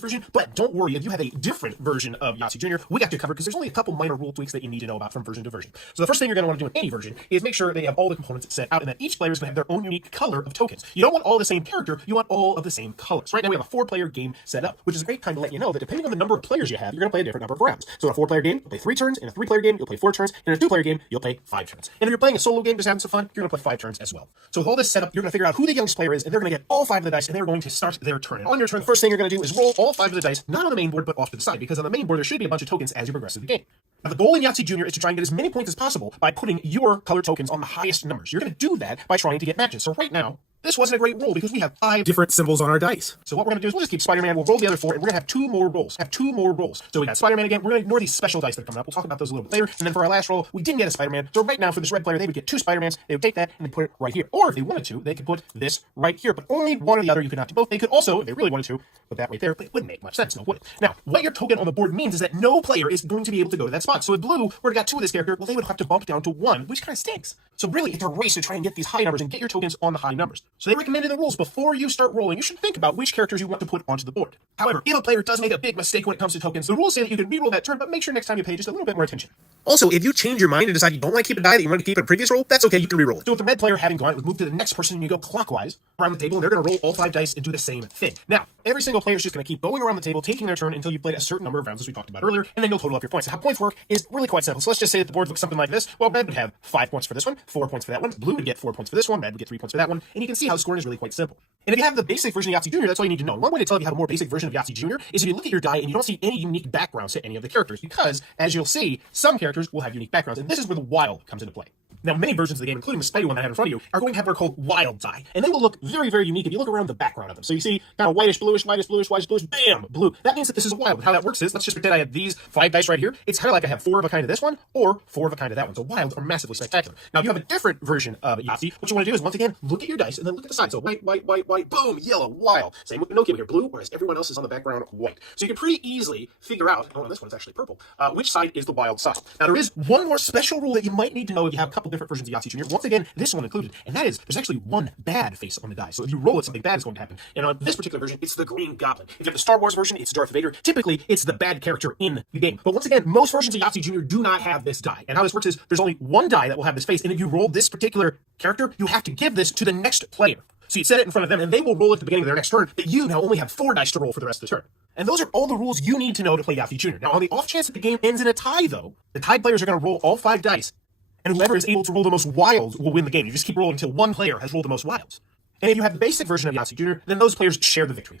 version, but don't worry, if you have a different version of Yahtzee Jr., we got you covered because there's only a couple minor rule tweaks that you need to know about from version to version. So the first thing you're going to want to do in any version is make sure they have all the components set out and that each player is going to have their own unique color of tokens. You don't want all the same character, you want all of the same colors. Right now we have a 4-player game set up, which is a great time to let you know that depending on the number of players you have, you're going to play a different number of rounds. So in a 4-player game, you'll play 3 turns. In a 3-player game, you'll play 4 turns. In a 2-player game, you'll play 5 turns. And if you're playing a solo game just having some fun, you're going to play 5 turns as well. So with all this set up, you're going to figure out who the youngest player is, and they're going to get all 5 of the dice, and they're going to start their turn. And on your turn, the first thing you're going to do is roll all 5 of the dice, not on the main board, but off to the side, because on the main board there should be a bunch of tokens as you progress through the game. Now the goal in Yahtzee Jr. is to try and get as many points as possible by putting your color tokens on the highest numbers. You're going to do that by trying to get matches. So right now, this wasn't a great roll because we have 5 different symbols on our dice. So what we're going to do is we'll just keep Spider-Man, we'll roll the other 4, and we're going to have 2 more rolls. So we got Spider-Man again. We're going to ignore these special dice that are coming up. We'll talk about those a little bit later. And then for our last roll, we didn't get a Spider-Man. So right now for this red player, they would get 2 Spider-Mans. They would take that and they put it right here. Or if they wanted to, they could put this right here. But only one or the other. You could not do both. They could also, if they really wanted to, put that right there. But it wouldn't make much sense, no, would it? Now, what your token on the board means is that no player is going to be able to go to that spot. So if blue were to got 2 of this character, well, they would have to bump down to 1, which kind of stinks. So really, it's a race to try and get these high numbers and get your tokens on the high numbers. So they recommended the rules before you start rolling. You should think about which characters you want to put onto the board. However, if a player does make a big mistake when it comes to tokens, the rules say that you can reroll that turn, but make sure next time you pay just a little bit more attention. Also, if you change your mind and decide you don't want to keep a die that you want to keep in a previous roll, that's okay, you can reroll it. So with the red player having gone, it would move to the next person and you go clockwise around the table, and they're going to roll all 5 dice and do the same thing. Now, every single player is just going to keep going around the table, taking their turn until you played a certain number of rounds, as we talked about earlier, and then you'll total up your points. And how points work is really quite simple. So let's just say that the board looks something like this. Well, red would have 5 points for this one, 4 points for that one, blue would get 4 points for this one, red would get 3 points for that one, and you can see how scoring is really quite simple. And if you have the basic version of Yahtzee Jr., that's all you need to know. One way to tell if you have a more basic version of Yahtzee Jr. is if you look at your die and you don't see any unique backgrounds to any of the characters, because, as you'll see, some characters will have unique backgrounds, and this is where the wild comes into play. Now, many versions of the game, including the Spidey one that I have in front of you, are going to have what are called wild die, and they will look very, very unique if you look around the background of them. So you see kind of whitish, bluish, whitish, bluish, whitish, bluish, bam, blue. That means that this is a wild. How that works is, let's just pretend I have these 5 dice right here. It's kind of like I have 4 of a kind of this one, or 4 of a kind of that one. So wilds are massively spectacular. Now, if you have a different version of Yahtzee, what you want to do is, once again, look at your dice, and then look at the side. So white, white, white, white, boom, yellow, wild. Same with Pinocchio here, blue, whereas everyone else is on the background white. So you can pretty easily figure out, oh, and this one's actually purple, which side is the wild side. Now, there is one more special rule that you might need to know if you have a couple different versions of Yahtzee Jr. Once again, this one included, and that is, there's actually one bad face on the die. So if you roll it, something bad is going to happen. And on this particular version, it's the Green Goblin. If you have the Star Wars version, it's Darth Vader. Typically, it's the bad character in the game. But once again, most versions of Yahtzee Jr. do not have this die. And how this works is, there's only one die that will have this face, and if you roll this particular character, you have to give this to the next player. So you set it in front of them, and they will roll at the beginning of their next turn, but you now only have 4 dice to roll for the rest of the turn. And those are all the rules you need to know to play Yahtzee Jr. Now, on the off chance that the game ends in a tie, though, the tied players are going to roll all 5 dice, and whoever is able to roll the most wilds will win the game. You just keep rolling until one player has rolled the most wilds. And if you have the basic version of Yahtzee Jr., then those players share the victory.